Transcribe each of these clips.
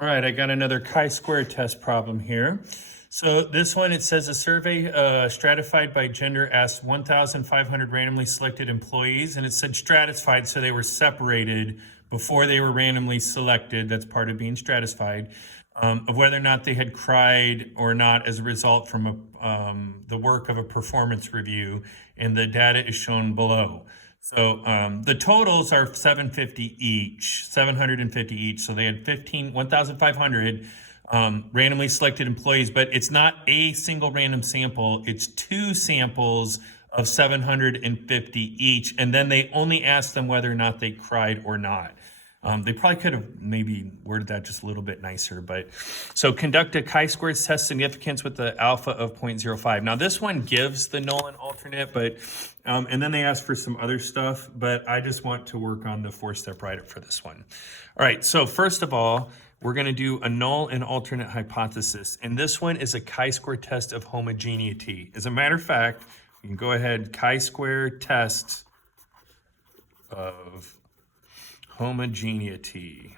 All right, I got another chi-square test problem here. So this one, it says a survey stratified by gender asked 1,500 randomly selected employees, and it said stratified, so they were separated before they were randomly selected. That's part of being stratified, of whether or not they had cried or not as a result from the work of a performance review, and the data is shown below. So the totals are 750 each, 750 each. So they had 1,500 randomly selected employees, but it's not a single random sample. It's two samples of 750 each. And then they only asked them whether or not they cried or not. They probably could have maybe worded that just a little bit nicer, but so conduct a chi-square test significance with the alpha of 0.05. Now this one gives the null and alternate, but and then they ask for some other stuff, but I just want to work on the four-step write-up for this one. All right, so first of all, we're going to do a null and alternate hypothesis, and this one is a chi-square test of homogeneity. As a matter of fact, you can go ahead, chi-square test of homogeneity.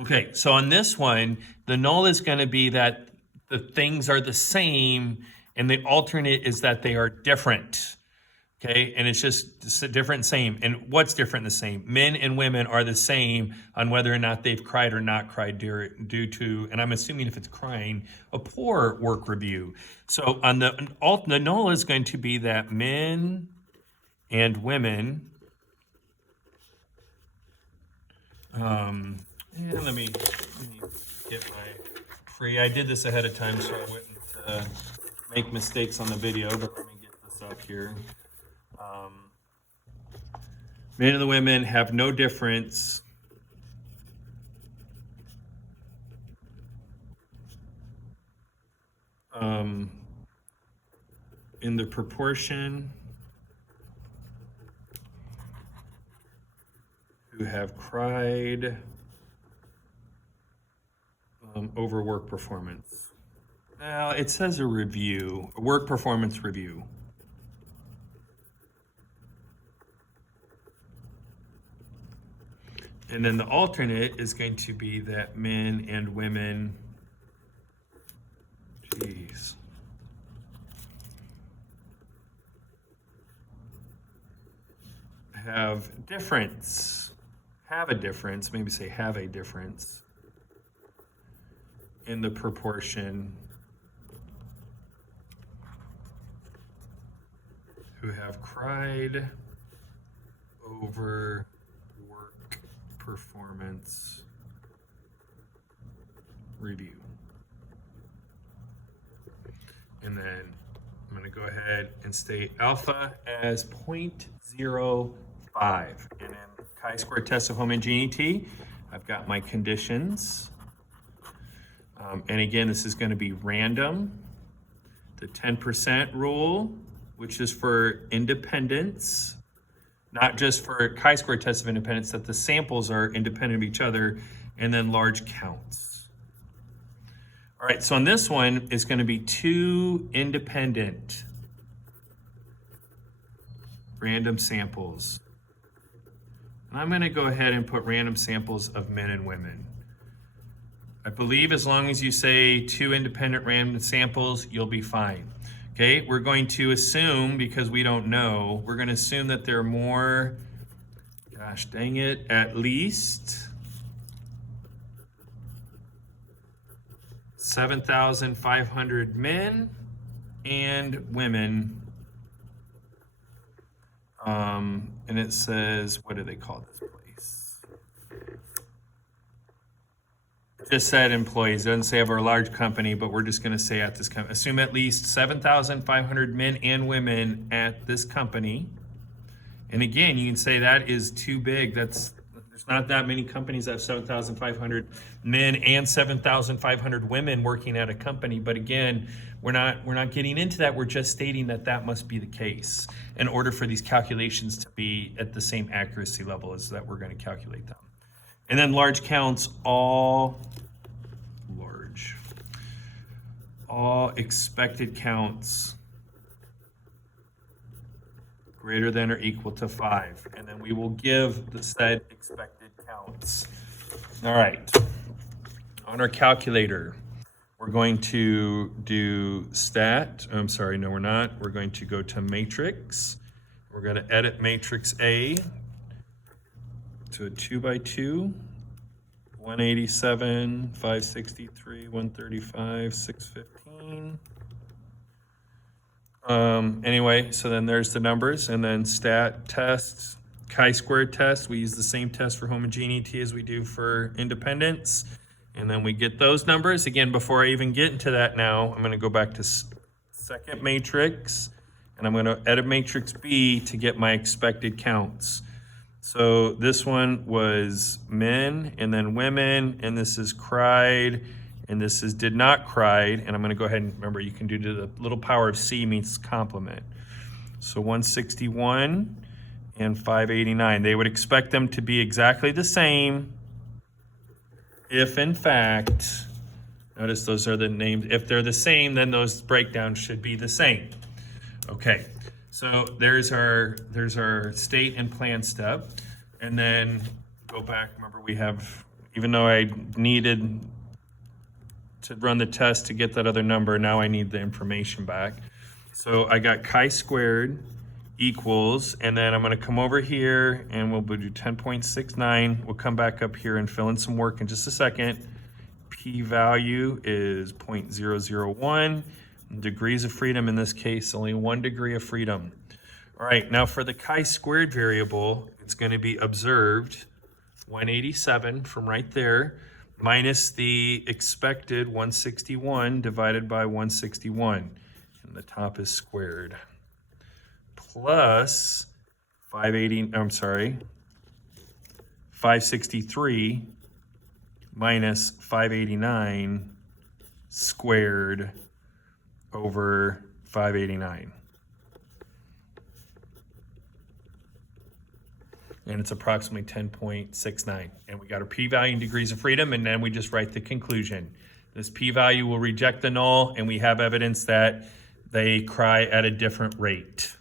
Okay, so on this one, the null is going to be that the things are the same, and the alternate is that they are different. Okay, and it's just different, same. And what's different and the same? Men and women are the same on whether or not they've cried or not cried due to, and I'm assuming if it's crying, a poor work review. So on the null is going to be that men and women. And let me get my free. I did this ahead of time so I wouldn't make mistakes on the video, but let me get this up here. Men and the women have no difference in the proportion who have cried over work performance. Now it says a review, a work performance review. And then the alternate is going to be that men and women, have a difference, maybe say have a difference in the proportion who have cried over work performance review. And then I'm going to go ahead and state alpha as 0.05. And in chi-square test of homogeneity, I've got my conditions. And again, this is going to be random. The 10% rule, which is for independence, not just for chi-square test of independence, that the samples are independent of each other, and then large counts. All right, so on this one, it's going to be two independent random samples. And I'm going to go ahead and put random samples of men and women. I believe as long as you say two independent random samples, you'll be fine. Okay, we're going to assume, because we don't know, we're going to assume that there are more, gosh dang it, at least 7,500 men and women. And it says, what do they call this place? It just said employees. It doesn't say of our large company, but we're just going to say at this company. Assume at least 7,500 men and women at this company. And again, you can say that is too big. There's not that many companies that have 7,500 men and 7,500 women working at a company. But again, we're not getting into that. We're just stating that that must be the case in order for these calculations to be at the same accuracy level as that we're going to calculate them. And then large counts, all expected counts greater than or equal to 5. And then we will give the said expected counts. All right. on our calculator, we're going to do I'm sorry, no, we're not. We're going to go to matrix. We're going to edit matrix A to a 2x2, 187, 563, 135, 615. Anyway, so then there's the numbers, and then stat test, chi-squared test. We use the same test for homogeneity as we do for independence. And then we get those numbers. Again, before I even get into that now, I'm going to go back to second matrix, and I'm going to edit matrix B to get my expected counts. So this one was men, and then women, and this is cried, and this is did not cried. And I'm going to go ahead and remember, you can do the little power of C means complement. So 161 and 589. They would expect them to be exactly the same if, in fact, notice those are the names. If they're the same, then those breakdowns should be the same. Okay, so there's our state and plan step. And then go back, remember we have, even though I needed to run the test to get that other number, now I need the information back. So I got chi-squared equals, and then I'm going to come over here and we'll do 10.69. We'll come back up here and fill in some work in just a second. P-value is 0.001. Degrees of freedom in this case, only 1 degree of freedom. All right, now for the chi-squared variable, it's going to be observed 187 from right there minus the expected 161 divided by 161. And the top is squared. Plus 563 minus 589 squared over 589. And it's approximately 10.69. And we got our p-value in degrees of freedom, and then we just write the conclusion. This p-value will reject the null, and we have evidence that they cry at a different rate.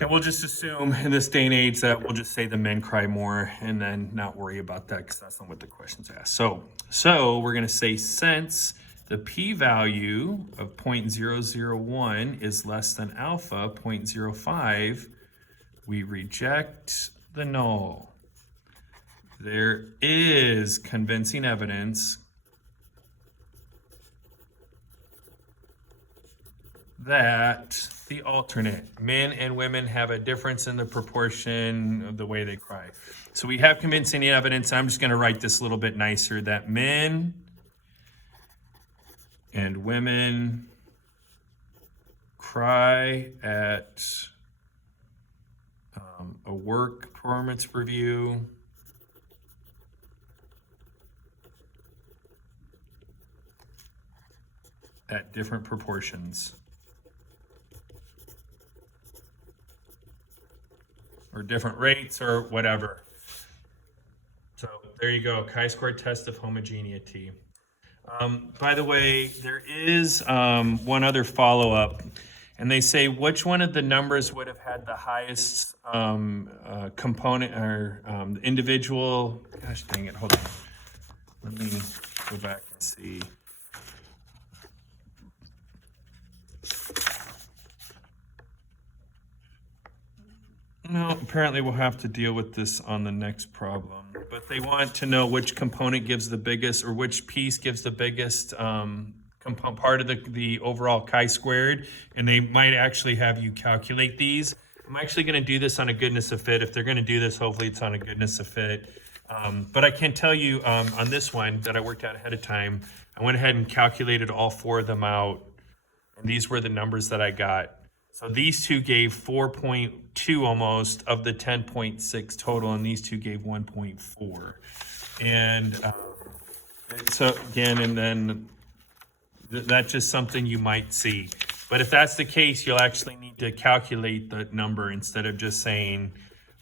And we'll just assume in this day and age that we'll just say the men cry more and then not worry about that because that's not what the question's asked. So we're going to say since the p-value of 0.001 is less than alpha 0.05, we reject the null. There is convincing evidence that the alternate, men and women, have a difference in the proportion of the way they cry. So we have convincing evidence. I'm just going to write this a little bit nicer, that men and women cry at a work performance review at different proportions. Or different rates or whatever. So there you go, chi-squared test of homogeneity. By the way, there is one other follow-up, and they say which one of the numbers would have had the highest component or individual, gosh dang it, hold on. Let me go back and see. No, apparently we'll have to deal with this on the next problem. But they want to know which component gives the biggest, or which piece gives the biggest part of the overall chi-squared, and they might actually have you calculate these. I'm actually going to do this on a goodness of fit. If they're going to do this, hopefully it's on a goodness of fit. But I can tell you on this one that I worked out ahead of time, I went ahead and calculated all 4 of them out, and these were the numbers that I got. So these two gave 4.2 almost of the 10.6 total, and these two gave 1.4. And so again, and then that's just something you might see. But if that's the case, you'll actually need to calculate the number instead of just saying,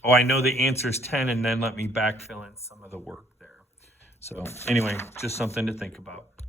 oh, I know the answer is 10, and then let me backfill in some of the work there. So anyway, just something to think about.